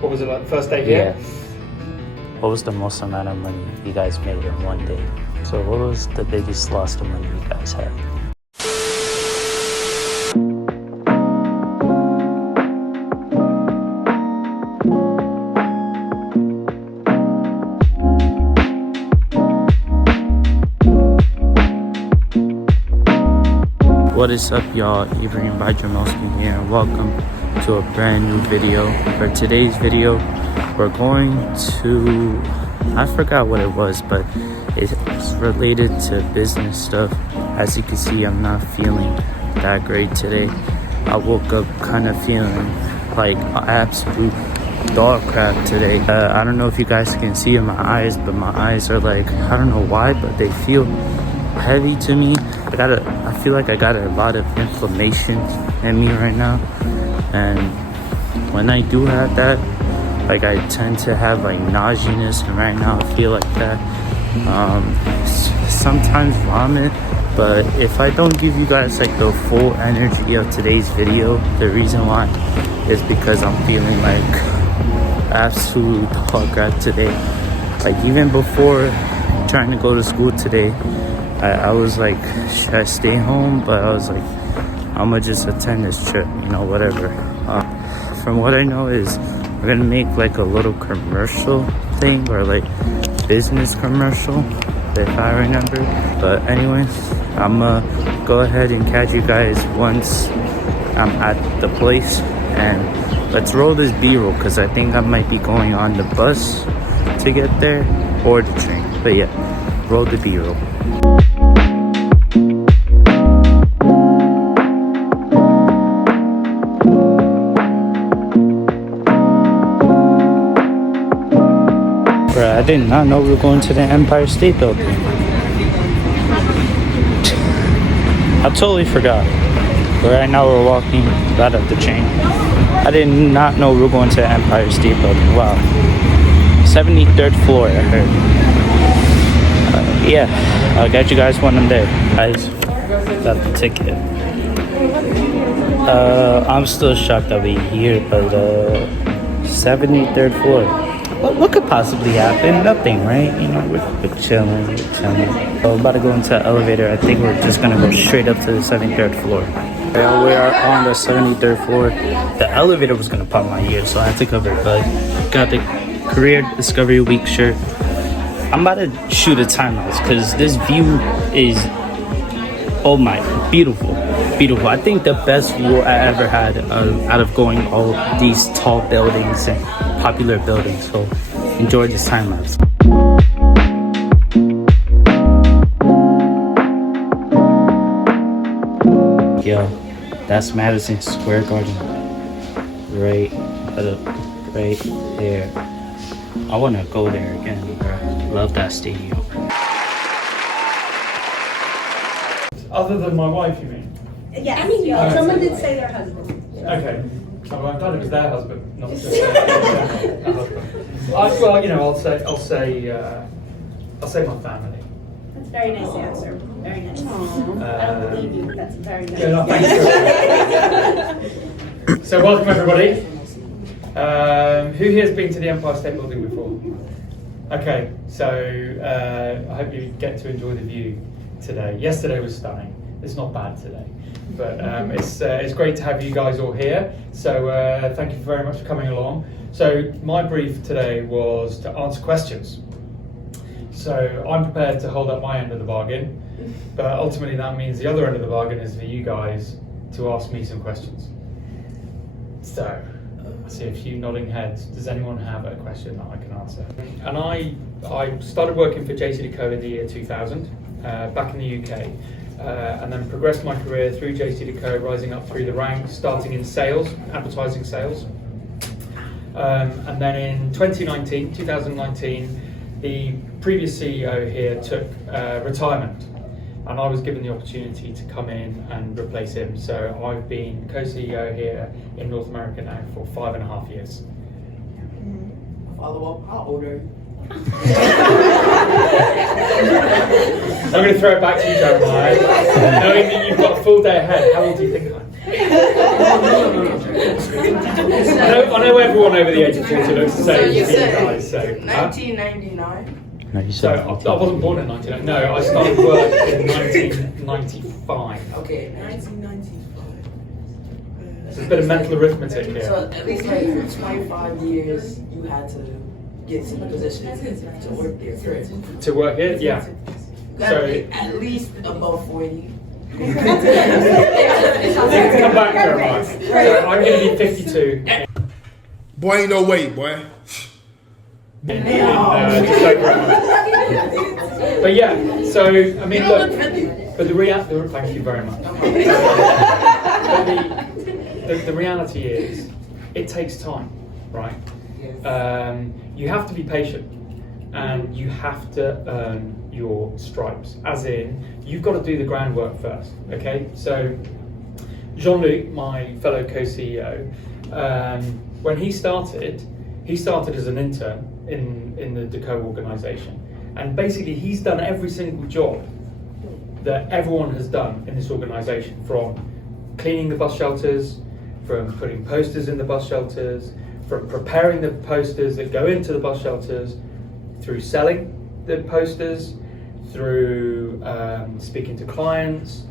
What was it like the first day here? Yeah. What was the most amount of money you guys made in one day? So what was the biggest loss of money you guys had? What is up, y'all? Ibrahim Bajramowski here, and welcome to a brand new video. For today's video, we're going to, I forgot what it was, but it's related to business stuff. As you can see, I'm not feeling that great today. I woke up kind of feeling like absolute dog crap today. I don't know if you guys can see in my eyes, but my eyes are like, I don't know why, but they feel heavy to me. I feel like I got a lot of inflammation in me right now, and when I do have that, like, I tend to have like nauseousness, and right now I feel like that. Sometimes vomit. But if I don't give you guys like the full energy of today's video, the reason why is because I'm feeling like absolute dog crap today. Like, even before trying to go to school today, I was like, should I stay home? But I was like, I'm gonna just attend this trip, whatever. From what I know is we're gonna make like a little commercial thing, or like business commercial, if I remember. But anyways, I'm gonna go ahead and catch you guys once I'm at the place, and let's roll this B-roll, because I think I might be going on the bus to get there, or the train. But yeah, roll the B-roll. I did not know we were going to the Empire State Building. I totally forgot. But right now we're walking out of the train. I did not know we were going to the Empire State Building. Wow. 73rd floor, I heard. Yeah, I'll get you guys when I'm there. Guys, got the ticket. I'm still shocked that we're here, but 73rd floor. What could possibly happen? Nothing, right? We're chilling. So we're about to go into the elevator. I think we're just gonna go straight up to the 73rd floor. Yeah, we are on the 73rd floor. The elevator was gonna pop my ear, so I had to cover it. But got the Career Discovery Week shirt. I'm about to shoot a time lapse because this view is, oh my, beautiful. I think the best view I ever had out of going all these tall buildings and popular buildings. So enjoy this time lapse. Yo, that's Madison Square Garden, right there. I want to go there again, bro. Love that stadium. Other than my wife, you mean? Yes. I mean, someone did say their husband. Okay. Oh, I'm glad it was their husband, not just their husband. I'll say my family. That's a very nice answer. Very nice. I don't believe you, but that's very nice. Yeah, no, thank you. So welcome everybody. Who here has been to the Empire State Building before? Okay, so I hope you get to enjoy the view today. Yesterday was stunning. It's not bad today, but it's great to have you guys all here. So thank you very much for coming along. So my brief today was to answer questions. So I'm prepared to hold up my end of the bargain, but ultimately that means the other end of the bargain is for you guys to ask me some questions. So I see a few nodding heads. Does anyone have a question that I can answer? And I started working for JCDecaux in the year 2000, back in the UK. And then progressed my career through JCDecaux, rising up through the ranks, starting in sales, advertising sales. And then in 2019, the previous CEO here took retirement, and I was given the opportunity to come in and replace him. So I've been co-CEO here in North America now for 5.5 years. Follow up, how old are you? I'm going to throw it back to you, Jeremiah. Knowing that you've got a full day ahead, how old do you think I am? I know everyone over the age of 40 looks the same So you to you said guys. So, 1999. No, you so said I wasn't born in 1990. No, I started work in 1995. Okay. 1995. So it's a bit of mental arithmetic So here. at least like for 25 years, you had to get some position to work there, correct? To work here, yeah. You So gotta be at least above 40. come back, Jeremiah. So I'm going to be 52. Boy, ain't no way, boy. Just over it. But yeah, so I mean, look, but thank you very much. But the reality is, it takes time, right? You have to be patient, and you have to earn your stripes. As in, you've got to do the groundwork first. Okay, so Jean-Luc, my fellow co-CEO, when he started as an intern in the Decaux organization, and basically he's done every single job that everyone has done in this organization, from cleaning the bus shelters, from putting posters in the bus shelters, from preparing the posters that go into the bus shelters, through selling the posters, through speaking to clients,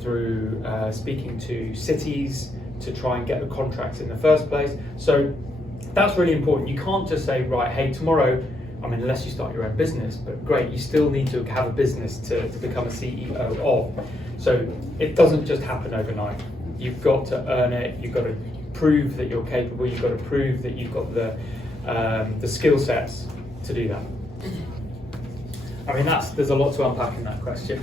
through speaking to cities to try and get the contracts in the first place. So that's really important. You can't just say, right, hey, tomorrow, I mean, unless you start your own business, but great, you still need to have a business to become a CEO of. So it doesn't just happen overnight. You've got to earn it, you've got to prove that you're capable, you've got to prove that you've got the skill sets to do that. I mean, there's a lot to unpack in that question.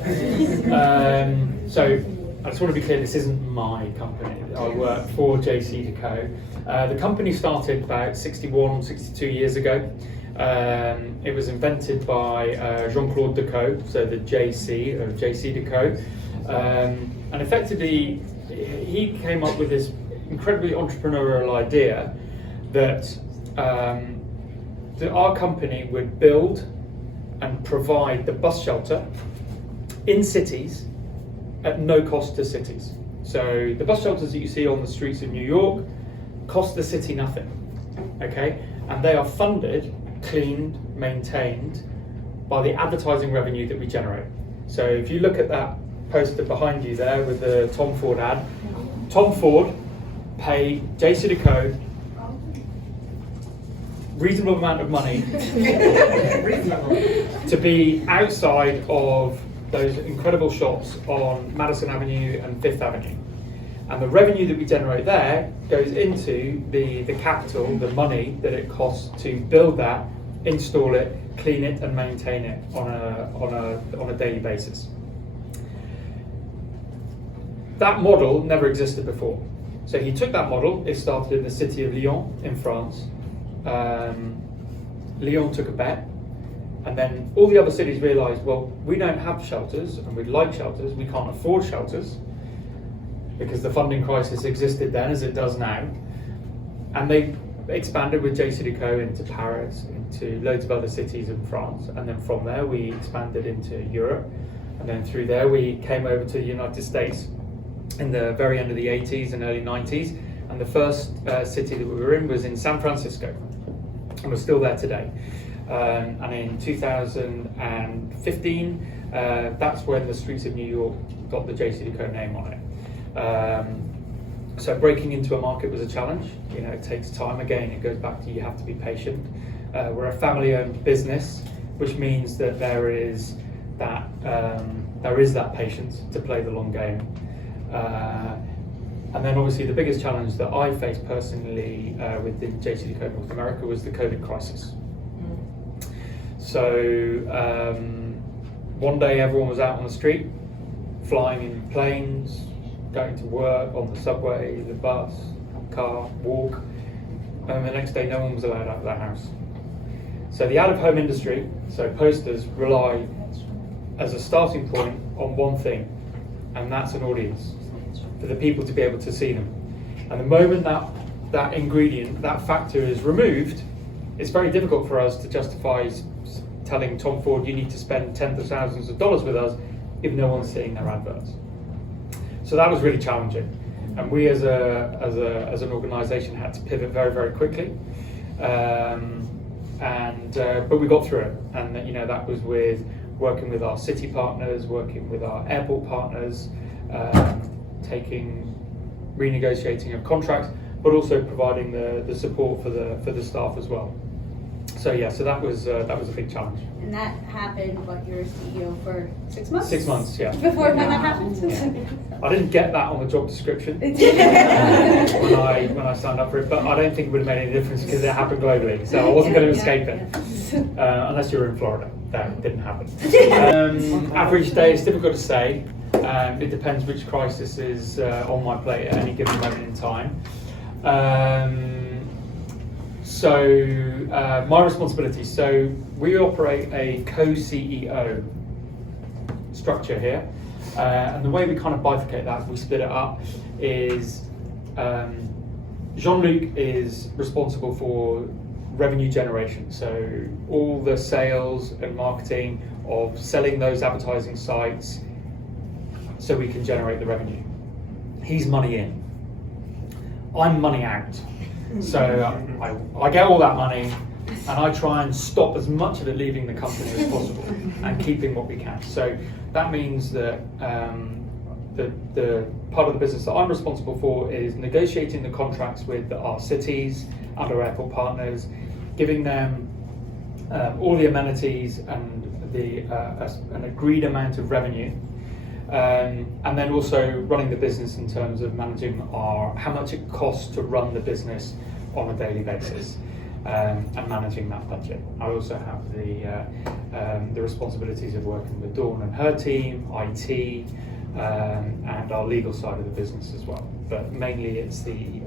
So I just want to be clear, this isn't my company. I work for JCDecaux. The company started about 62 years ago. It was invented by Jean-Claude Decaux, so the JC of JCDecaux. And effectively, he came up with this incredibly entrepreneurial idea that our company would build and provide the bus shelter in cities at no cost to cities. So the bus shelters that you see on the streets of New York cost the city nothing, okay? And they are funded, cleaned, maintained by the advertising revenue that we generate. So if you look at that poster behind you there with the Tom Ford ad, Tom Ford paid JCDecaux reasonable amount of money to be outside of those incredible shops on Madison Avenue and Fifth Avenue. And the revenue that we generate there goes into the capital, the money that it costs to build that, install it, clean it and maintain it on a daily basis. That model never existed before. So he took that model, it started in the city of Lyon in France. Lyon took a bet, and then all the other cities realised, well, we don't have shelters, and we'd like shelters, we can't afford shelters, because the funding crisis existed then as it does now. And they expanded with JCDecaux into Paris, into loads of other cities in France, and then from there we expanded into Europe, and then through there we came over to the United States in the very end of the 80s and early 90s, and the first city that we were in was in San Francisco, and we're still there today. And in 2015, that's when the streets of New York got the JCDecaux name on it. So breaking into a market was a challenge. You know, it takes time. Again, it goes back to you have to be patient. We're a family-owned business, which means that there is that patience to play the long game. And then obviously the biggest challenge that I faced personally within JCDecaux North America was the COVID crisis. So one day everyone was out on the street, flying in planes, going to work, on the subway, the bus, car, walk, and the next day no one was allowed out of their house. So the out-of-home industry, so posters, rely as a starting point on one thing, and that's an audience, for the people to be able to see them. And the moment that ingredient, that factor is removed, it's very difficult for us to justify telling Tom Ford you need to spend tens of thousands of dollars with us if no one's seeing their adverts. So that was really challenging. And we as an organisation had to pivot very, very quickly. But we got through it, and that was with working with our city partners, working with our airport partners, renegotiating of contracts, but also providing the support for the staff as well. So that was a big challenge. And that happened, you were CEO for 6 months? 6 months, yeah. Before when that happened? I didn't get that on the job description when I signed up for it, but I don't think it would have made any difference because it happened globally, so I wasn't going to escape it. Unless you were in Florida. That didn't happen. Average day is difficult to say. It depends which crisis is on my plate at any given moment in time. My responsibilities. So we operate a co-CEO structure here. And the way we kind of bifurcate that, we split it up, is Jean-Luc is responsible for revenue generation. So all the sales and marketing of selling those advertising sites so we can generate the revenue. He's money in. I'm money out. So I get all that money and I try and stop as much of it leaving the company as possible and keeping what we can. So that means that the part of the business that I'm responsible for is negotiating the contracts with our cities and our airport partners, giving them all the amenities and an agreed amount of revenue, and then also running the business in terms of managing how much it costs to run the business on a daily basis, and managing that budget. I also have the responsibilities of working with Dawn and her team, IT, and our legal side of the business as well. But mainly it's the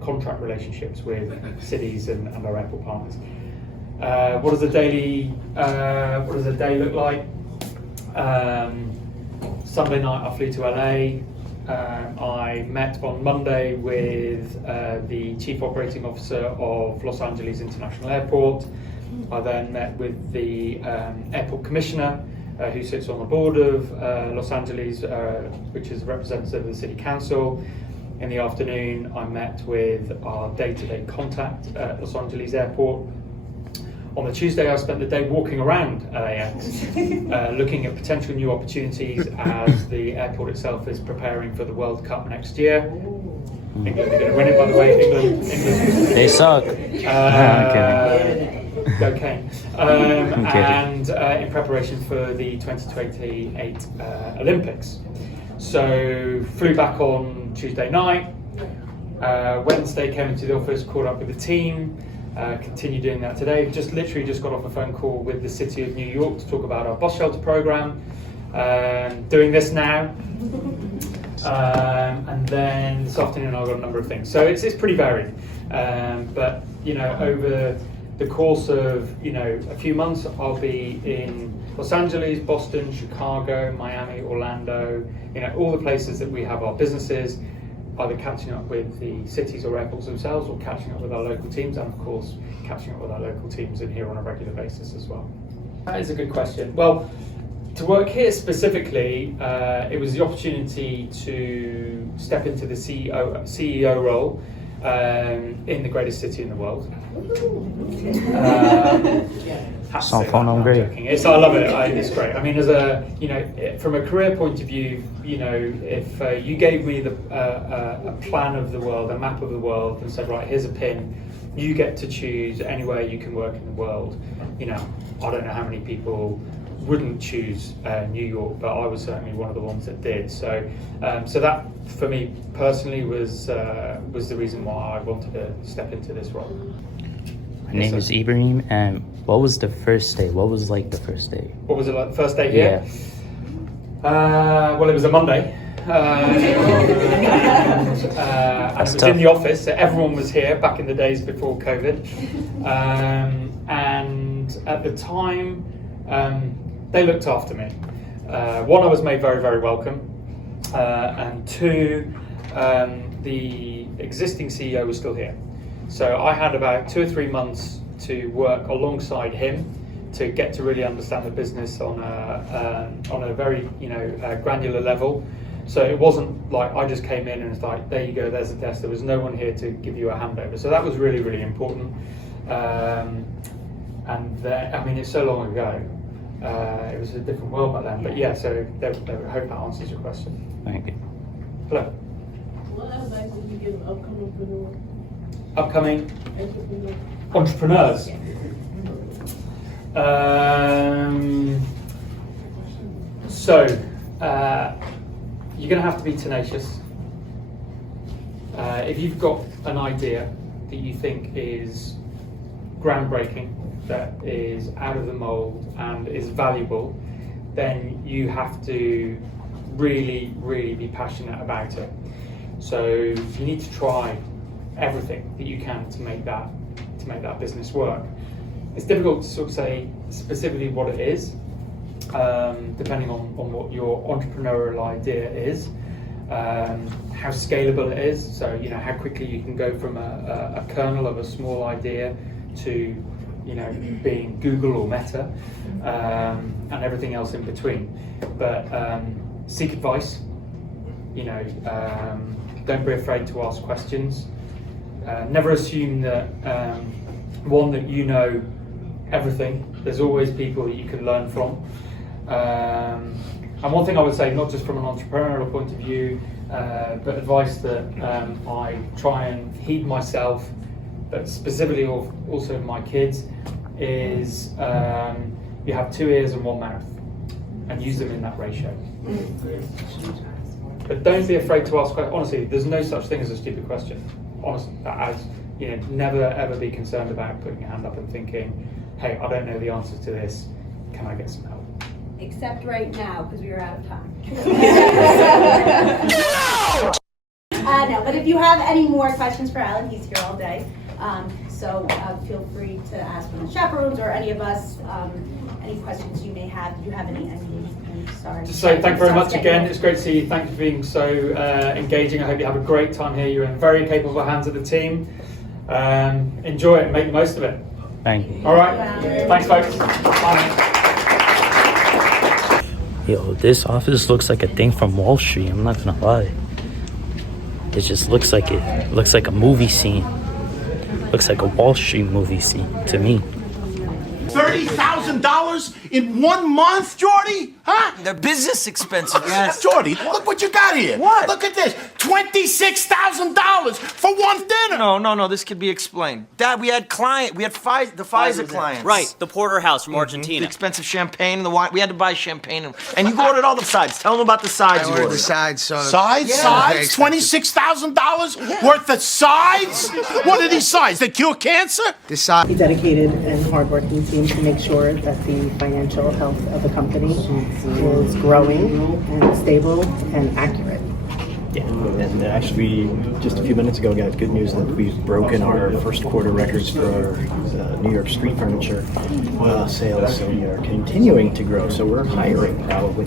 contract relationships with cities and our airport partners. What does a day look like? Sunday night I flew to LA. I met on Monday with the Chief Operating Officer of Los Angeles International Airport. I then met with the Airport Commissioner, who sits on the board of Los Angeles, which is a representative of the City Council. In the afternoon, I met with our day-to-day contact at Los Angeles Airport. On the Tuesday, I spent the day walking around LAX, looking at potential new opportunities as the airport itself is preparing for the World Cup next year. England are going to win it, by the way. England. They suck. Go Kane. And in preparation for the 2028 Olympics. So flew back on Tuesday night. Wednesday came into the office, caught up with the team. Continue doing that today. Literally just got off a phone call with the City of New York to talk about our bus shelter program. Doing this now. And then this afternoon I've got a number of things. So it's pretty varied. But over the course of a few months, I'll be in Los Angeles, Boston, Chicago, Miami, Orlando, all the places that we have our businesses, either catching up with the cities or airports themselves or catching up with our local teams, and of course catching up with our local teams in here on a regular basis as well. That is a good question. Well, to work here specifically, it was the opportunity to step into the CEO role in the greatest city in the world. Sound great. I love it. It's great. I mean, from a career point of view, if you gave me a plan of the world, a map of the world, and said, right, here's a pin, you get to choose anywhere you can work in the world. I don't know how many people wouldn't choose New York, but I was certainly one of the ones that did. So that for me personally was the reason why I wanted to step into this role. My name is Ibrahim, and what was the first day? What was like the first day? What was it like the first day here? Yeah. Well, it was a Monday. And it was in the office, so everyone was here back in the days before COVID. And at the time, they looked after me. One, I was made very, very welcome. And two, the existing CEO was still here. So I had about 2 or 3 months to work alongside him to get to really understand the business on a very granular level. So it wasn't like I just came in and it's like, there you go, there's a desk. There was no one here to give you a handover. So that was really, really important. And then, I mean, it's so long ago. It was a different world back then. But yeah, so I hope that answers your question. Thank you. Hello. What advice would you give upcoming Upcoming entrepreneurs? entrepreneurs. You're going to have to be tenacious. If you've got an idea that you think is groundbreaking, that is out of the mold and is valuable, then you have to really, really be passionate about it. So you need to try everything that you can to make that business work. It's difficult to sort of say specifically what it is, depending on what your entrepreneurial idea is, how scalable it is. So how quickly you can go from a kernel of a small idea to being Google or Meta, and everything else in between. But seek advice. Don't be afraid to ask questions. Never assume that that you know everything. There's always people that you can learn from. And one thing I would say, not just from an entrepreneurial point of view, but advice that I try and heed myself, but specifically also my kids, is you have 2 ears and 1 mouth, and use them in that ratio. But don't be afraid to ask questions. Honestly, there's no such thing as a stupid question. Honestly, never ever be concerned about putting your hand up and thinking, hey, I don't know the answer to this, can I get some help? Except right now, because we are out of time. No, but if you have any more questions for Alan, he's here all day. So feel free to ask one of the chaperones or any of us any questions you may have. Do you have any? Sorry. Just say thank you very much again. It's great to see you. Thank you for being so engaging. I hope you have a great time here. You're in very capable hands of the team. Enjoy it and make the most of it. Thank you. All right. Thanks, folks. Bye. Yo, this office looks like a thing from Wall Street. I'm not gonna lie. It just looks like a movie scene. Looks like a Wall Street movie scene to me. $30,000 in 1 month, Jordy? Huh? They're business expenses. Yes. Jordy, look what you got here. What? Look at this. $26,000 for one dinner. No, this could be explained. Dad, we had the Pfizer clients. Right, the porterhouse from The Argentina. expensive champagne, the wine. We had to buy champagne. And you ordered all the sides. Tell them about the sides I you ordered ordered. the sides, so... Sides? Yeah. Sides? $26,000 worth of sides? What are these sides? They cure cancer? The side... A dedicated and hardworking team to make sure that the financial health of the company is growing and stable and accurate. Yeah, and actually, just a few minutes ago, got good news that we've broken our first quarter records for New York street furniture sales, so we are continuing to grow. So we're hiring probably.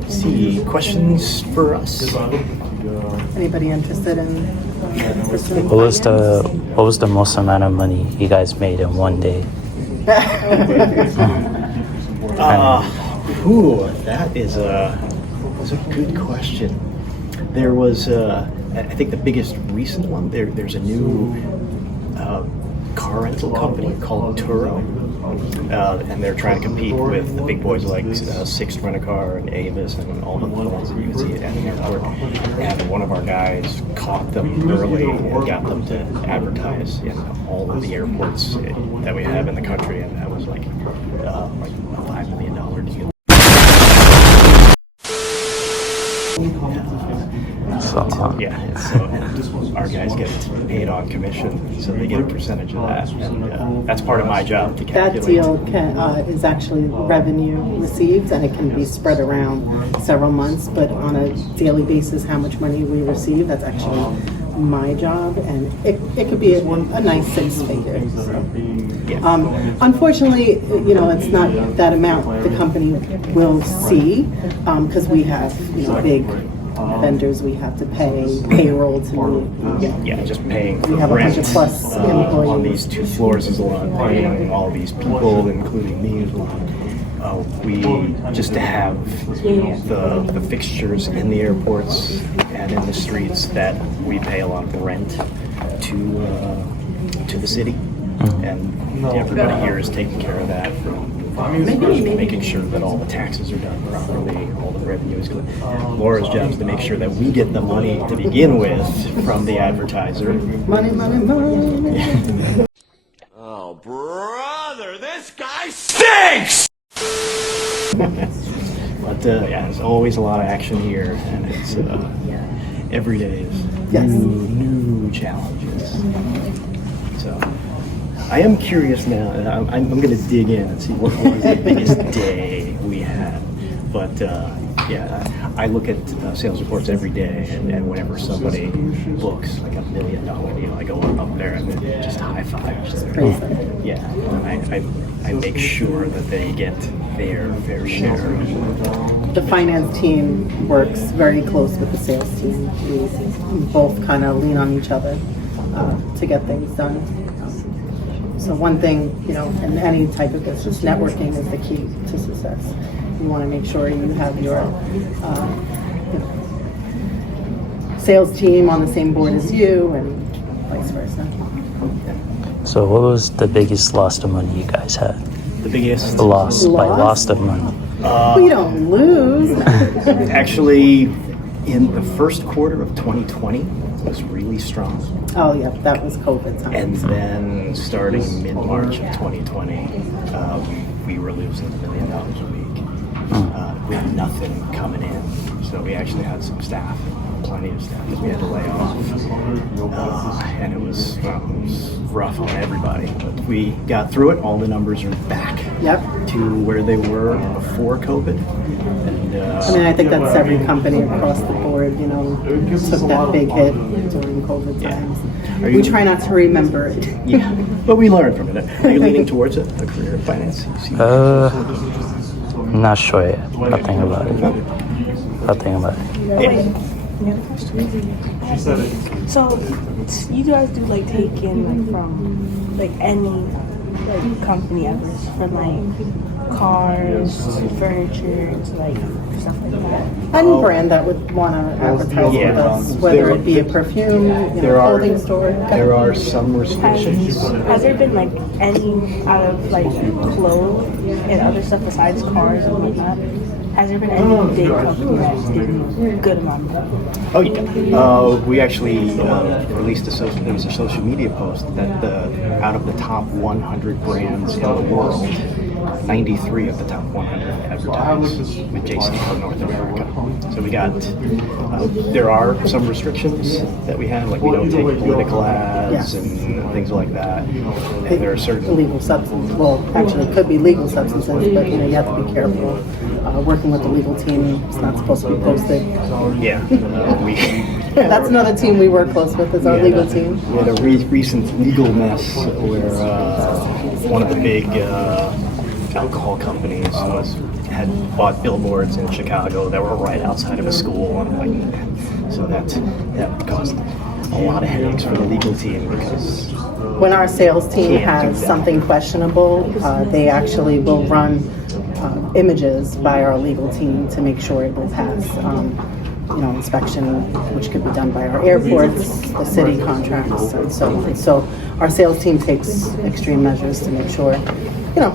Let's see, questions for us? Anybody interested in pursuing What was finance? the most amount of money you guys made in one day? That is a good question. There was, I think the biggest recent one, there's a new car rental company called Turo, and they're trying to compete with the big boys like Sixt Rent-A-Car and Avis and all the ones that you can see at the airport. And one of our guys caught them early and got them to advertise in all of the airports that we have in the country, and that was like a $5 million deal. So our guys get paid on commission, so they get a percentage of that, and that's part of my job to calculate. That deal is actually revenue received, and it can be spread around several months, but on a daily basis, how much money we receive, that's actually my job, and it could be a nice 6 figures. So. Unfortunately, it's not that amount the company will see, because we have big vendors we have to pay, payroll to just paying for we have rent 100 plus employees on these 2 floors is a lot. Paying all these people, including me, is a lot. we just to have the fixtures in the airports and in the streets that we pay a lot of rent to the city, and everybody here is taking care of that, from making sure that all the taxes are done properly, all the revenue is good. Laura's job is to make sure that we get the money to begin with from the advertiser. Money, money, money. Oh, brother, this guy stinks! But yeah, there's always a lot of action here, and it's every day is new challenges. So I am curious now, and I'm going to dig in and see what was the biggest day we had. But yeah, I look at sales reports every day, and whenever somebody books like $1 million deal, I go up there and just high fives. Yeah, I make sure that they get their fair share. The finance team works very close with the sales team. We both kind of lean on each other to get things done. So one thing, in any type of business, networking is the key to success. You want to make sure you have your sales team on the same board as you, and vice versa. So what was the biggest loss of money you guys had? The biggest Loss of money. We don't lose. Actually, in the first quarter of 2020 was really strong. Oh yeah, that was COVID time. And then starting mid-March of 2020, we were losing $1 million a week. We had nothing coming in, so we actually had some staff, plenty of staff, that we had to lay off. And it was rough on everybody, but we got through it. All the numbers are back to where they were before COVID. And I think that's every company across the board, took that big hit during COVID times. We try not to remember it. Yeah, but we learned from it. Are you leaning towards it, a career in finance? Not sure yet. Nothing about it. So, you guys do take in from any company ever, from cars to furniture to stuff like that. Any brand that would want to advertise with us, whether it be a perfume, clothing store. There are some restrictions. Has there been any out of clothes and other stuff besides cars and whatnot? Has there been any big company that's given a good amount of money? Oh yeah. We actually released there was a social media post that out of the top 100 brands in the world, 93 of the top 100 advertise with JCDecaux North America. So we got, there are some restrictions that we have, we don't take political ads and things like that. And there are certain illegal substances. Well, actually, it could be legal substances, but you have to be careful. Working with the legal team, it's not supposed to be posted. Yeah, that's another team we work close with, is our legal team. We had a recent legal mess where one of the big alcohol companies had bought billboards in Chicago that were right outside of a school, and so that caused a lot of headaches for the legal team, because when our sales team has something questionable, they actually will run images by our legal team to make sure it will pass inspection, which could be done by our airports, the city contracts, and so on. So our sales team takes extreme measures to make sure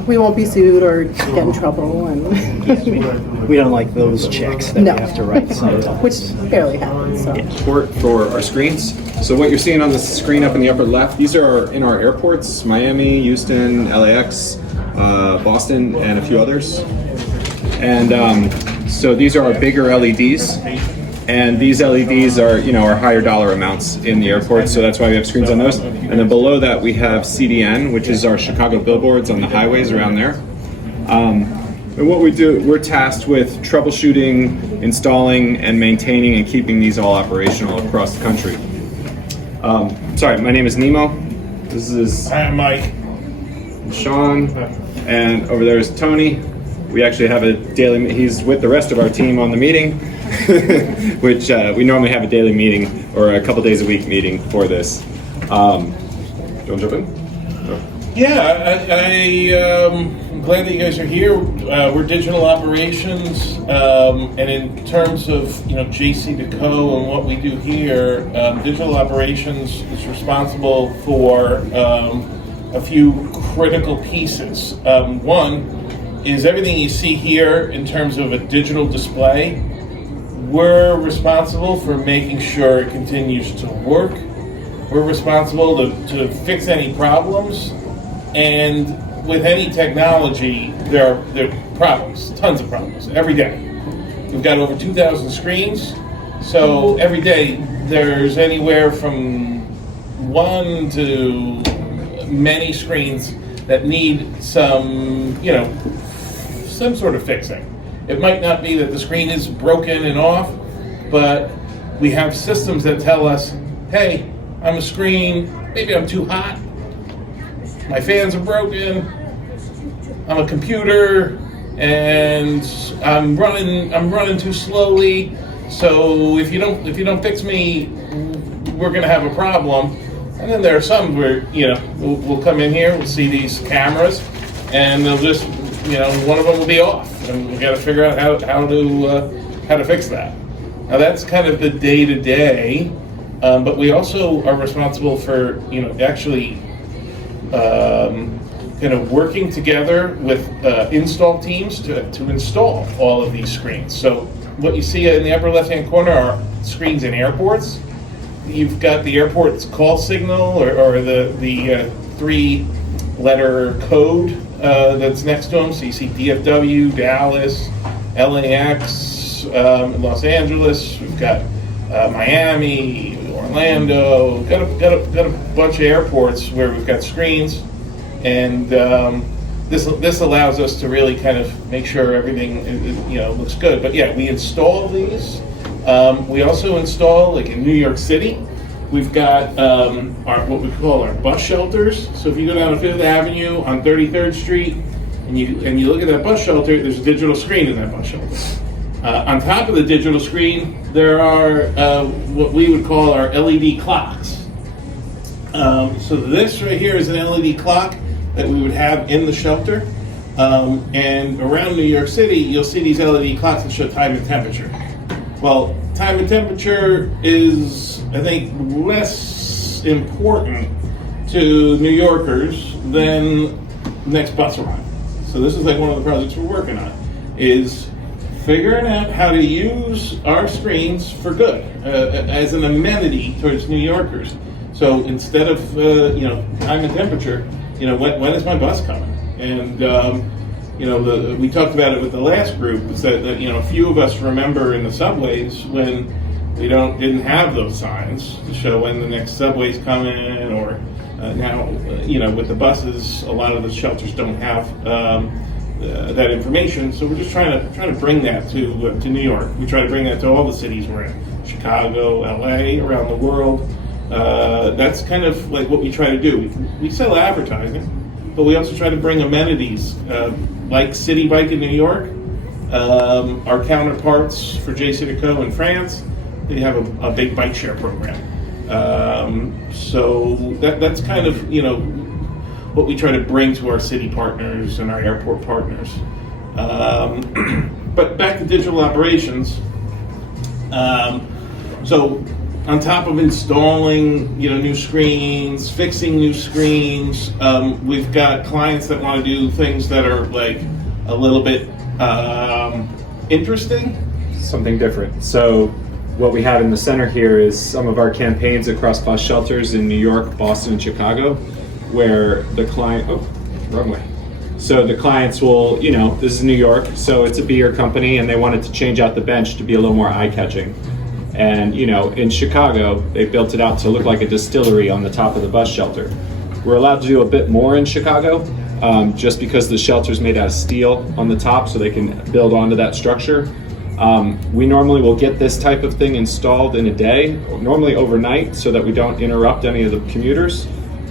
we won't be sued or get in trouble. And we don't like those checks that we have to write sometimes. Which barely happens. So. Support for our screens. So what you're seeing on the screen up in the upper left, these are in our airports: Miami, Houston, LAX, Boston, and a few others. And so these are our bigger LEDs. And these LEDs are, our higher dollar amounts in the airport, so that's why we have screens on those. And then below that we have CDN, which is our Chicago billboards on the highways around there. And what we do, we're tasked with troubleshooting, installing, and maintaining and keeping these all operational across the country. Sorry, my name is Nemo. This is Mike. Sean, and over there is Tony. We actually have a daily, he's with the rest of our team on the meeting, which we normally have a daily meeting or a couple days a week meeting for this. Do you want to jump in? I'm glad that you guys are here. We're digital operations, and in terms of JCDecaux and what we do here, digital operations is responsible for a few critical pieces. One is everything you see here in terms of a digital display. We're responsible for making sure it continues to work. We're responsible to fix any problems. And with any technology, there are problems, tons of problems, every day. We've got over 2,000 screens, so every day there's anywhere from 1 to many screens that need some sort of fixing. It might not be that the screen is broken and off, but we have systems that tell us, hey, I'm a screen, maybe I'm too hot, my fans are broken, I'm a computer, and I'm running too slowly. So if you don't fix me, we're gonna have a problem. And then there are some where we'll come in here, we'll see these cameras, and they'll just one of them will be off, and we got to figure out how to fix that. Now that's kind of the day-to-day, but we also are responsible for actually kind of working together with install teams to install all of these screens. So what you see in the upper left-hand corner are screens in airports. You've got the airport's call signal or the 3-letter code that's next to them. So you see DFW, Dallas, LAX, Los Angeles. We've got Miami, Orlando. Got a bunch of airports where we've got screens, and this allows us to really kind of make sure everything looks good. But yeah, we install these. We also install, like in New York City, we've got what we call our bus shelters. So if you go down to 5th Avenue on 33rd Street and you look at that bus shelter, there's a digital screen in that bus shelter. On top of the digital screen, there are what we would call our LED clocks. So this right here is an LED clock that we would have in the shelter. And around New York City, you'll see these LED clocks that show time and temperature. Well, time and temperature is, I think, less important to New Yorkers than next bus ride. So this is like one of the projects we're working on, is figuring out how to use our screens for good, as an amenity towards New Yorkers. So instead of time and temperature, when is my bus coming? And we talked about it with the last group, is that a few of us remember in the subways when we didn't have those signs to show when the next subway's coming, or now with the buses, a lot of the shelters don't have that information. So we're just trying to bring that to New York. We try to bring that to all the cities we're in, Chicago, LA, around the world. That's kind of like what we try to do. We sell advertising, but we also try to bring amenities, like City Bike in New York. Our counterparts for JCDecaux in France, they have a big bike share program. So that's kind of what we try to bring to our city partners and our airport partners. But back to digital operations. So on top of installing new screens, fixing new screens, we've got clients that want to do things that are like a little bit interesting. Something different. So what we have in the center here is some of our campaigns across bus shelters in New York, Boston, and Chicago, where the client, wrong way. So the clients will, this is New York, so it's a beer company, and they wanted to change out the bench to be a little more eye-catching. And in Chicago, they built it out to look like a distillery on the top of the bus shelter. We're allowed to do a bit more in Chicago, just because the shelter's made out of steel on the top, so they can build onto that structure. We normally will get this type of thing installed in a day, normally overnight, so that we don't interrupt any of the commuters.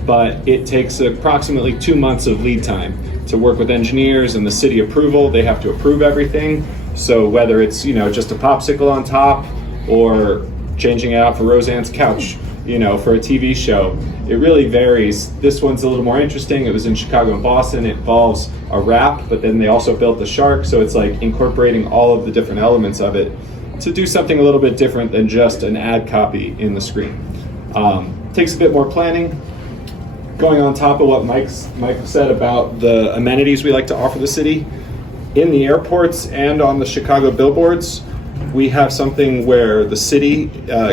But it takes approximately 2 months of lead time to work with engineers and the city approval. They have to approve everything. So whether it's just a popsicle on top, or changing it out for Roseanne's couch, for a TV show. It really varies. This one's a little more interesting. It was in Chicago and Boston. It involves a rap, but then they also built the shark, so it's like incorporating all of the different elements of it to do something a little bit different than just an ad copy in the screen. Takes a bit more planning. Going on top of what Mike said about the amenities we like to offer the city, in the airports and on the Chicago billboards, we have something where the city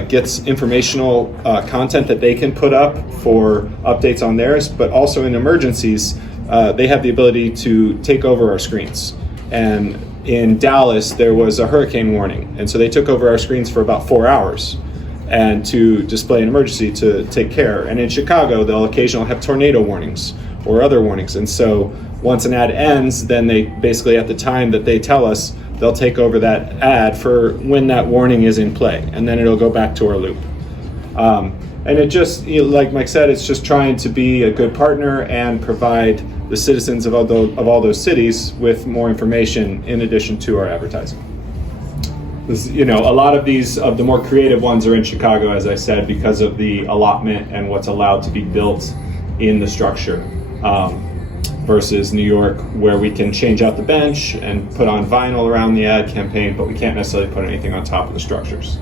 gets informational content that they can put up for updates on theirs, but also in emergencies, they have the ability to take over our screens. And in Dallas, there was a hurricane warning, and so they took over our screens for about 4 hours and to display an emergency to take care. And in Chicago, they'll occasionally have tornado warnings or other warnings. And so once an ad ends, then they basically, at the time that they tell us, they'll take over that ad for when that warning is in play, and then it'll go back to our loop. And it just, like Mike said, it's just trying to be a good partner and provide the citizens of all those cities with more information in addition to our advertising. A lot of the more creative ones are in Chicago, as I said, because of the allotment and what's allowed to be built in the structure, versus New York, where we can change out the bench and put on vinyl around the ad campaign, but we can't necessarily put anything on top of the structures.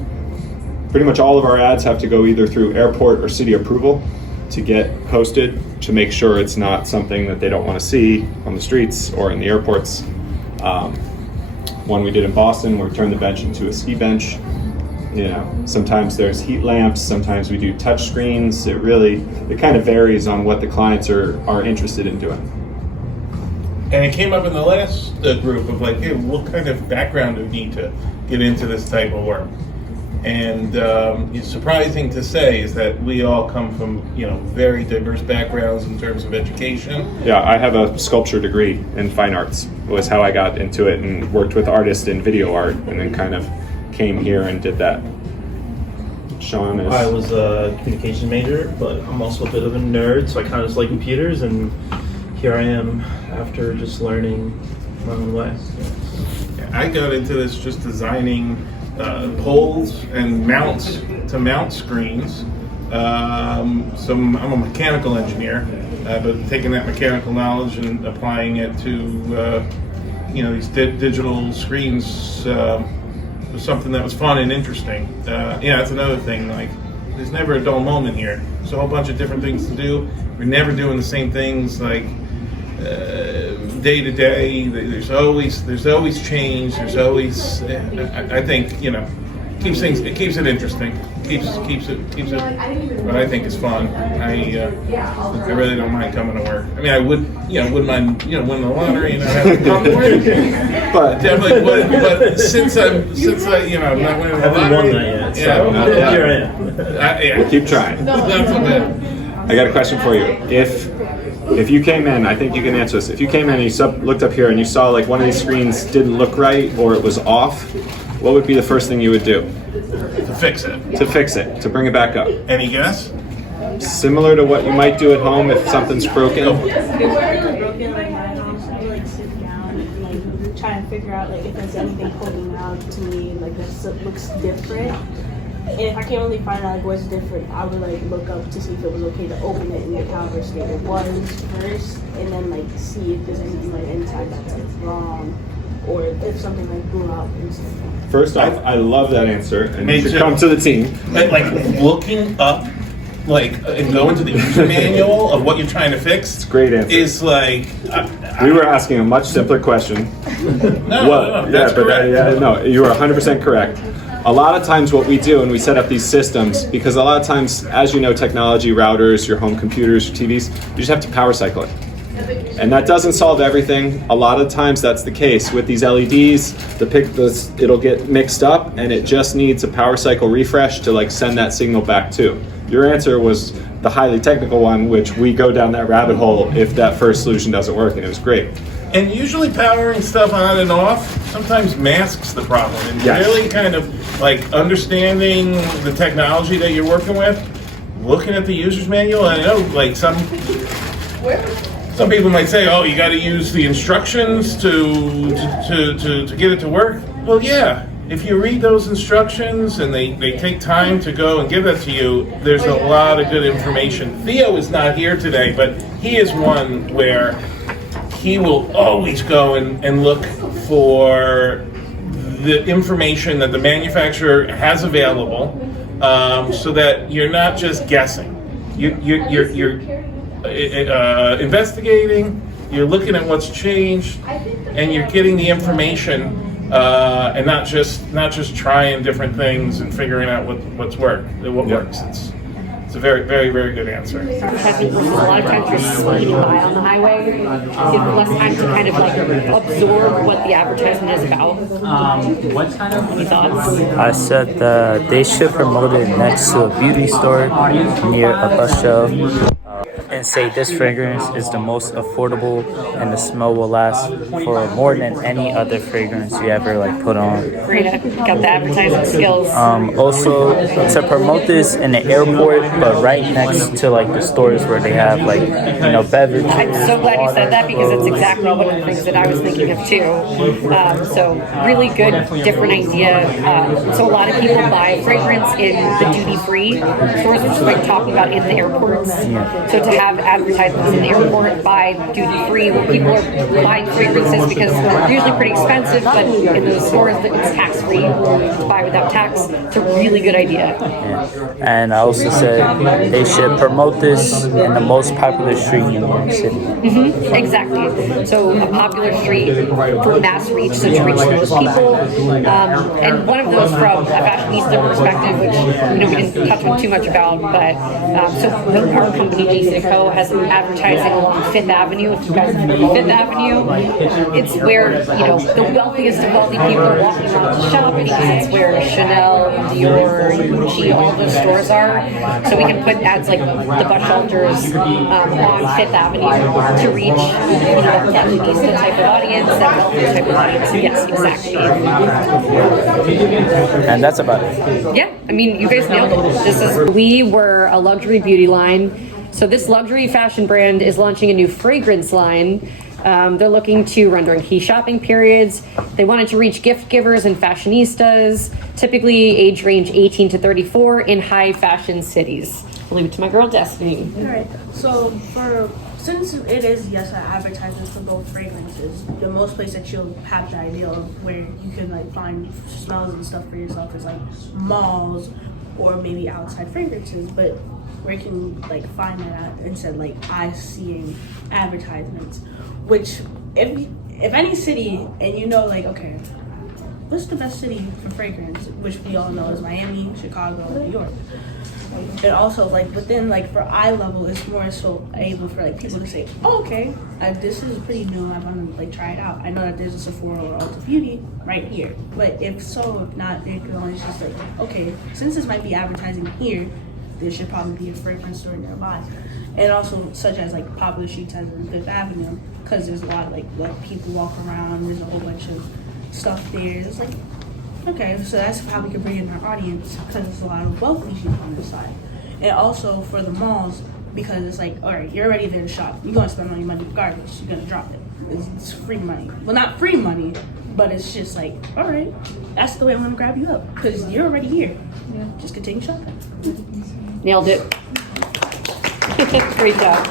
Pretty much all of our ads have to go either through airport or city approval to get posted, to make sure it's not something that they don't want to see on the streets or in the airports. One we did in Boston, where we turned the bench into a ski bench. Sometimes there's heat lamps, sometimes we do touch screens. It kind of varies on what the clients are interested in doing. And it came up in the last group of like, hey, what kind of background do you need to get into this type of work? And it's surprising to say is that we all come from very diverse backgrounds in terms of education. Yeah, I have a sculpture degree in fine arts. Was how I got into it, and worked with artists in video art, and then kind of came here and did that. Sean is... I was a communication major, but I'm also a bit of a nerd, so I kind of just like computers, and here I am after just learning my own way. I got into this just designing poles and mounts to mount screens. I'm a mechanical engineer, but taking that mechanical knowledge and applying it to these digital screens was something that was fun and interesting. That's another thing. Like, there's never a dull moment here. There's a whole bunch of different things to do. We're never doing the same things like day to day. There's always change. There's always I think it keeps it interesting. Keeps it what I think is fun. I really don't mind coming to work. I mean, I wouldn't mind winning the lottery and having to come to work. But definitely would. But since I'm not winning the lottery, haven't won that yet. So here I am. We'll keep trying. That's a bit. I got a question for you. If you came in, I think you can answer this. If you came in and you looked up here and you saw like one of these screens didn't look right or it was off, what would be the first thing you would do? To fix it. To bring it back up. Any guess? Similar to what you might do at home if something's broken. Try and figure out if there's anything holding out to me that looks different. And if I can only find out what's different, I would look up to see if it was okay to open it in the however state it was first, and then see if there's anything inside that's wrong, or if something blew out and stuff. First off, I love that answer, and you should come to the team. Looking up, and go into the user manual of what you're trying to fix. It's a great answer. Is we were asking a much simpler question. No, that's correct. No, you are 100% correct. A lot of times what we do, and we set up these systems, because a lot of times, as you know, technology, routers, your home computers, your TVs, you just have to power cycle it. And that doesn't solve everything. A lot of times that's the case. With these LEDs, it'll get mixed up, and it just needs a power cycle refresh to send that signal back to. Your answer was the highly technical one, which we go down that rabbit hole if that first solution doesn't work, and it was great. And usually powering stuff on and off sometimes masks the problem. And really kind of understanding the technology that you're working with, looking at the user's manual. I know some people might say, you got to use the instructions to get it to work. Well, yeah, if you read those instructions and they take time to go and give that to you, there's a lot of good information. Theo is not here today, but he is one where he will always go and look for the information that the manufacturer has available, so that you're not just guessing. You're investigating, you're looking at what's changed, and you're getting the information. And not just trying different things and figuring out what works. It's a very, very, very good answer. Traffic versus a lot of times you're speeding by on the highway. You have less time to kind of like absorb what the advertisement is about. Any thoughts? I said that they should promote it next to a beauty store near a bus shelf. And say this fragrance is the most affordable and the smell will last for more than any other fragrance you ever like put on. Great, got the advertising skills. Also to promote this in the airport, but right next to like the stores where they have like, you know, beverages. I'm so glad you said that because it's exactly one of the things that I was thinking of too. So really good, different idea. So a lot of people buy fragrance in the duty-free stores, which is like talking about in the airports. So to have advertisements in the airport by duty-free where people are buying fragrances because they're usually pretty expensive, but in those stores it's tax-free to buy without tax. It's a really good idea. Yeah. And I also said they should promote this in the most popular street in New York City. Exactly. So a popular street for mass reach, so to reach those people. And one of those from a fashionista perspective, which we didn't touch on too much about, but so our company JCDecaux has advertising along Fifth Avenue. If you guys have heard of Fifth Avenue, it's where the wealthiest of wealthy people are walking around to shop, because it's where Chanel, Dior, Gucci, all those stores are. So we can put ads like the bus shelters on Fifth Avenue to reach that fashionista type of audience, that wealthy type of audience. Yes, exactly. And that's about it. Yeah, I mean, you guys nailed it. We were a luxury beauty line. So this luxury fashion brand is launching a new fragrance line. They're looking to run during key shopping periods. They wanted to reach gift givers and fashionistas, typically age range 18 to 34 in high fashion cities. I'll leave it to my girl Destiny. All right. So since it is an advertisement for both fragrances, the most place that you'll have the idea of where you can like find smells and stuff for yourself is like malls or maybe outside fragrances, but where you can like find that out instead like seeing advertisements. Which if any city and like, okay, what's the best city for fragrance, which we all know is Miami, Chicago, New York. And also like within like for eye level, it's more so able for like people to say, oh, okay, this is pretty new, I want to like try it out. I know that there's a Sephora or Ulta Beauty right here, but if not, they can always just like, okay, since this might be advertising here, there should probably be a fragrance store nearby. And also such as like popular streets as in Fifth Avenue, because there's a lot of like people walk around, there's a whole bunch of stuff there. It's like, okay, so that's how we could bring in our audience, because there's a lot of wealthy people on this side. And also for the malls, because it's like, all right, you're already there to shop. You're going to spend all your money regardless. You're going to drop it. It's free money. Well, not free money, but it's just like, all right, that's the way I'm going to grab you up, because you're already here. Yeah. Just continue shopping. Nailed it. Great job.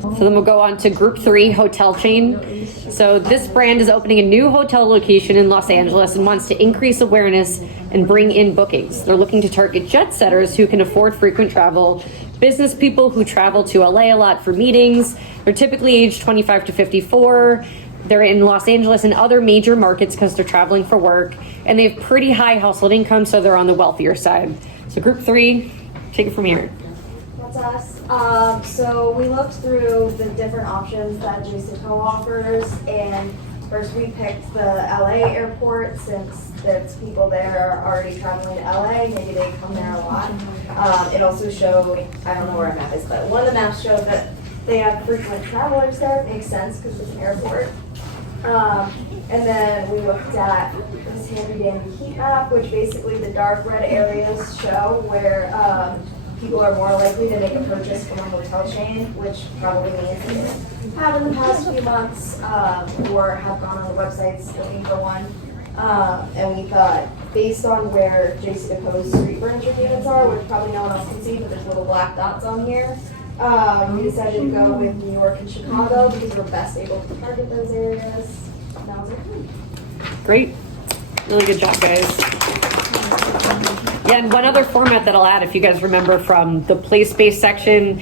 So then we'll go on to group 3, hotel chain. So this brand is opening a new hotel location in Los Angeles and wants to increase awareness and bring in bookings. They're looking to target jet setters who can afford frequent travel, business people who travel to LA a lot for meetings. They're typically aged 25 to 54. They're in Los Angeles and other major markets because they're traveling for work, and they have pretty high household income, so they're on the wealthier side. So group 3, take it from here. That's us. So we looked through the different options that JCDecaux offers, and first we picked the LA airport, since there's people there are already traveling to LA, maybe they come there a lot. It also showed, I don't know where our map is, but one of the maps showed that they have frequent travelers there. It makes sense because it's an airport. And then we looked at this handy dandy heat map, which basically the dark red areas show where people are more likely to make a purchase from a hotel chain, which probably means they have in the past few months, or have gone on the websites looking for one. And we thought, based on where JCDecaux's street furniture units are, which probably no one else can see, but there's little black dots on here, we decided to go with New York and Chicago because we're best able to target those areas. And that was it. Great. Really good job, guys. Yeah, and one other format that I'll add, if you guys remember from the place-based section,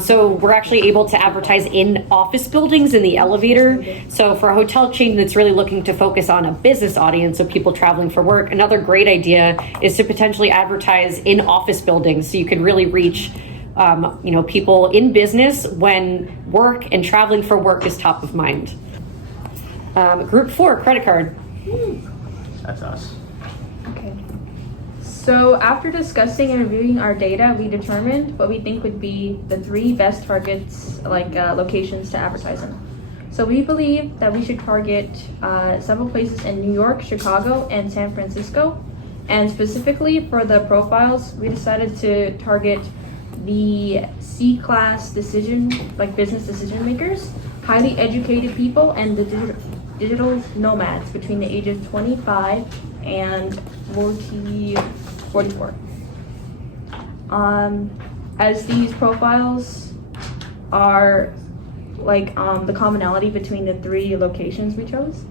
so we're actually able to advertise in office buildings in the elevator. So for a hotel chain that's really looking to focus on a business audience, so people traveling for work, another great idea is to potentially advertise in office buildings, so you can really reach people in business when work and traveling for work is top of mind. Group 4, credit card. That's us. Okay. So after discussing and reviewing our data, we determined what we think would be the 3 best targets, locations to advertise in. So we believe that we should target several places in New York, Chicago, and San Francisco. And specifically for the profiles, we decided to target the C-class business decision makers, highly educated people, and the digital nomads between the age of 25 and 44. As these profiles are the commonality between the 3 locations we chose.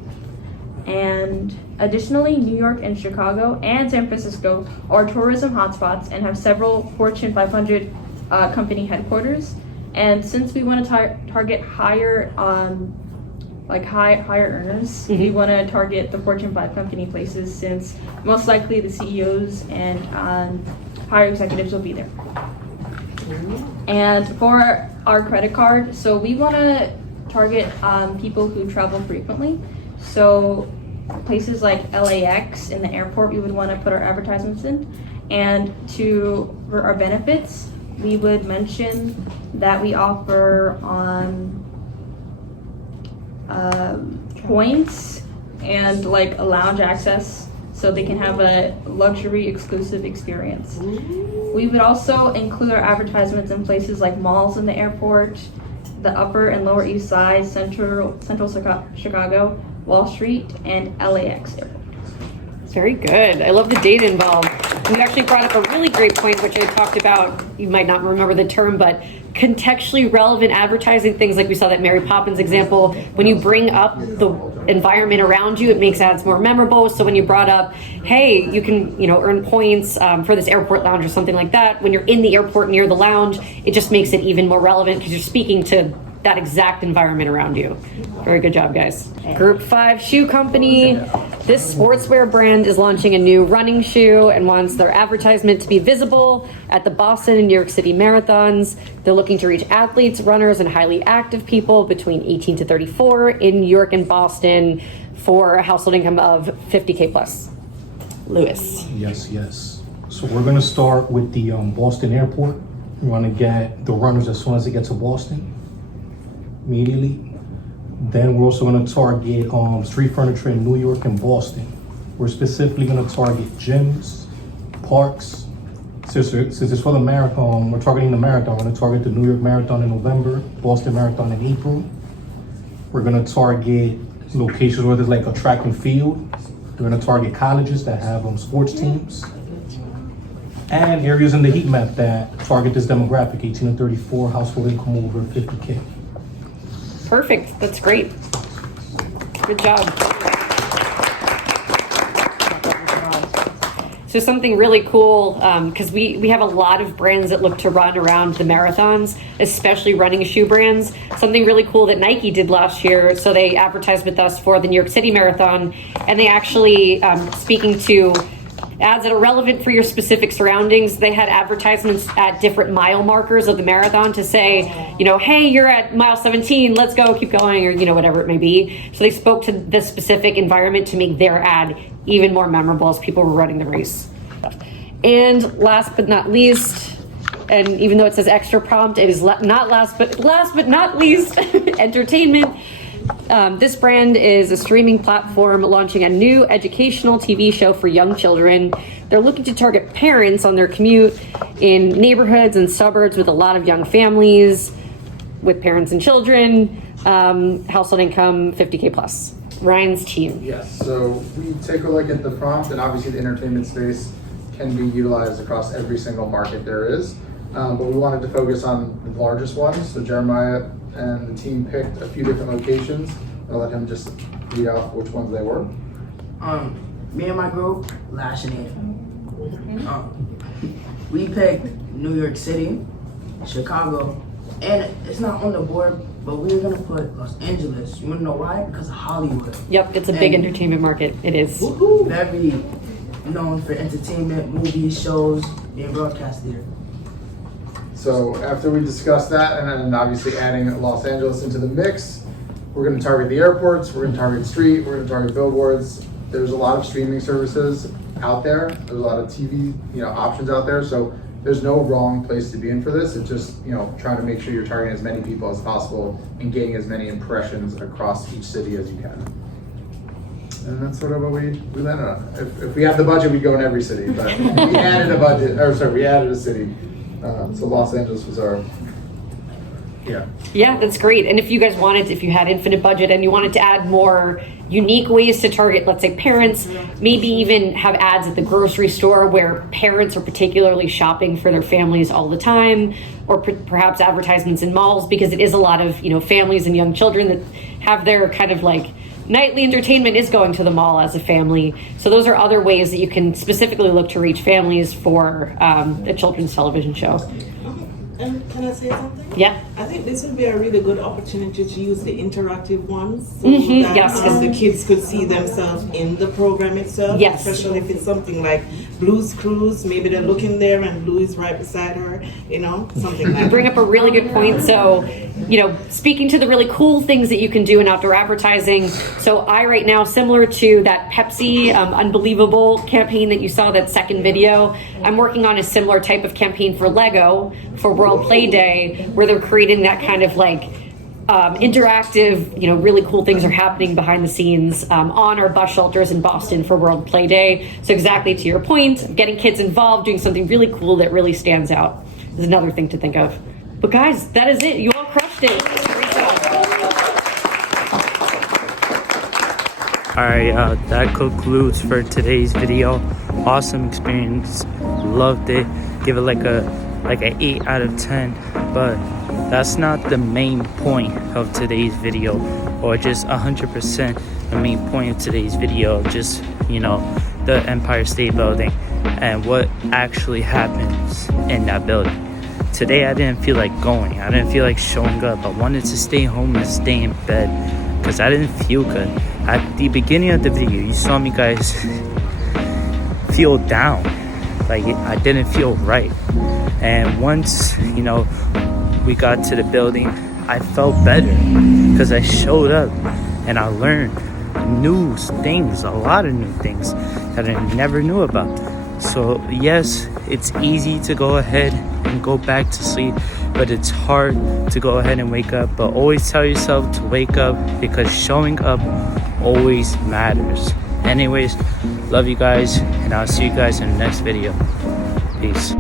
And additionally, New York and Chicago and San Francisco are tourism hotspots and have several Fortune 500 company headquarters. And since we want to target higher earners, we want to target the Fortune 5 company places, since most likely the CEOs and higher executives will be there. And for our credit card, so we want to target people who travel frequently. So places like LAX in the airport, we would want to put our advertisements in. And for our benefits, we would mention that we offer points and a lounge access, so they can have a luxury exclusive experience. We would also include our advertisements in places like malls in the airport, the Upper and Lower East Side, Central Chicago, Wall Street, and LAX airport. Very good. I love the data involved. You actually brought up a really great point, which I talked about. You might not remember the term, but contextually relevant advertising, things like we saw that Mary Poppins example. When you bring up the environment around you, it makes ads more memorable. So when you brought up, hey, you can earn points for this airport lounge or something like that, when you're in the airport near the lounge, it just makes it even more relevant because you're speaking to that exact environment around you. Very good job, guys. Group 5 shoe company. This sportswear brand is launching a new running shoe and wants their advertisement to be visible at the Boston and New York City marathons. They're looking to reach athletes, runners, and highly active people between 18 to 34 in New York and Boston for a household income of $50K plus. Lewis. Yes. So we're going to start with the Boston airport. We want to get the runners as soon as they get to Boston, immediately. Then we're also going to target street furniture in New York and Boston. We're specifically going to target gyms, parks. Since it's for the marathon, we're targeting the marathon. We're going to target the New York Marathon in November, Boston Marathon in April. We're going to target locations where there's a track and field. We're going to target colleges that have sports teams. And areas in the heat map that target this demographic, 18 to 34, household income over 50K. Perfect. That's great. Good job. So something really cool, because we have a lot of brands that look to run around the marathons, especially running shoe brands. Something really cool that Nike did last year. So they advertised with us for the New York City Marathon, and they actually, speaking to ads that are relevant for your specific surroundings, they had advertisements at different mile markers of the marathon to say, hey, you're at mile 17, let's go, keep going, or whatever it may be. So they spoke to the specific environment to make their ad even more memorable as people were running the race. And last but not least, and even though it says extra prompt, it is not last but not least, entertainment. This brand is a streaming platform launching a new educational TV show for young children. They're looking to target parents on their commute in neighborhoods and suburbs with a lot of young families, with parents and children, household income 50K plus. Ryan's team. Yes, so we take a look at the prompt, and obviously the entertainment space can be utilized across every single market there is. But we wanted to focus on the largest ones. So Jeremiah and the team picked a few different locations. I'll let him just read out which ones they were. Me and my group, Lash and we picked New York City, Chicago, and it's not on the board, but we're gonna put Los Angeles. You wanna know why? Because of Hollywood. Yep, it's a big entertainment market. It is. Very known for entertainment, movies, shows, being broadcast there. So after we discussed that, and then obviously adding Los Angeles into the mix, we're going to target the airports, we're going to target street, we're going to target billboards. There's a lot of streaming services out there. There's a lot of TV, options out there. So there's no wrong place to be in for this. It's just, trying to make sure you're targeting as many people as possible and getting as many impressions across each city as you can. And that's sort of what we landed on. If we had the budget, we'd go in every city, but we added a city. So Los Angeles was our, Yeah, that's great. And if you guys if you had infinite budget and you wanted to add more unique ways to target, let's say parents, maybe even have ads at the grocery store where parents are particularly shopping for their families all the time, or perhaps advertisements in malls, because it is a lot of, families and young children that have their kind of like nightly entertainment is going to the mall as a family. So those are other ways that you can specifically look to reach families for a children's television show. And can I say something? Yeah. I think this would be a really good opportunity to use the interactive ones so Mhm, that yes. the kids could see themselves in the program itself. Yes. Especially if it's something like Blue's Cruise, maybe they're looking there and Blue is right beside her, something like that. You bring up a really good point. So, speaking to the really cool things that you can do in outdoor advertising. So I right now, similar to that Pepsi Unbelievable campaign that you saw, that second video, I'm working on a similar type of campaign for Lego for World Play Day, where they're creating that kind of like interactive, really cool things are happening behind the scenes on our bus shelters in Boston for World Play Day. So exactly to your point, getting kids involved, doing something really cool that really stands out is another thing to think of. But guys, that is it. You all crushed it. Great job. Alright, that concludes for today's video. Awesome experience. Loved it. Give it like a 8 out of 10. But that's not the main point of today's video, or just 100% the main point of today's video. Just, the Empire State Building and what actually happens in that building. Today I didn't feel like going. I didn't feel like showing up. I wanted to stay home and stay in bed because I didn't feel good. At the beginning of the video, you saw me guys feel down. Like I didn't feel right. And once, we got to the building, I felt better because I showed up and I learned new things, a lot of new things that I never knew about. So yes, it's easy to go ahead and go back to sleep, but it's hard to go ahead and wake up. But always tell yourself to wake up, because showing up always matters. Anyways, love you guys, and I'll see you guys in the next video. Peace.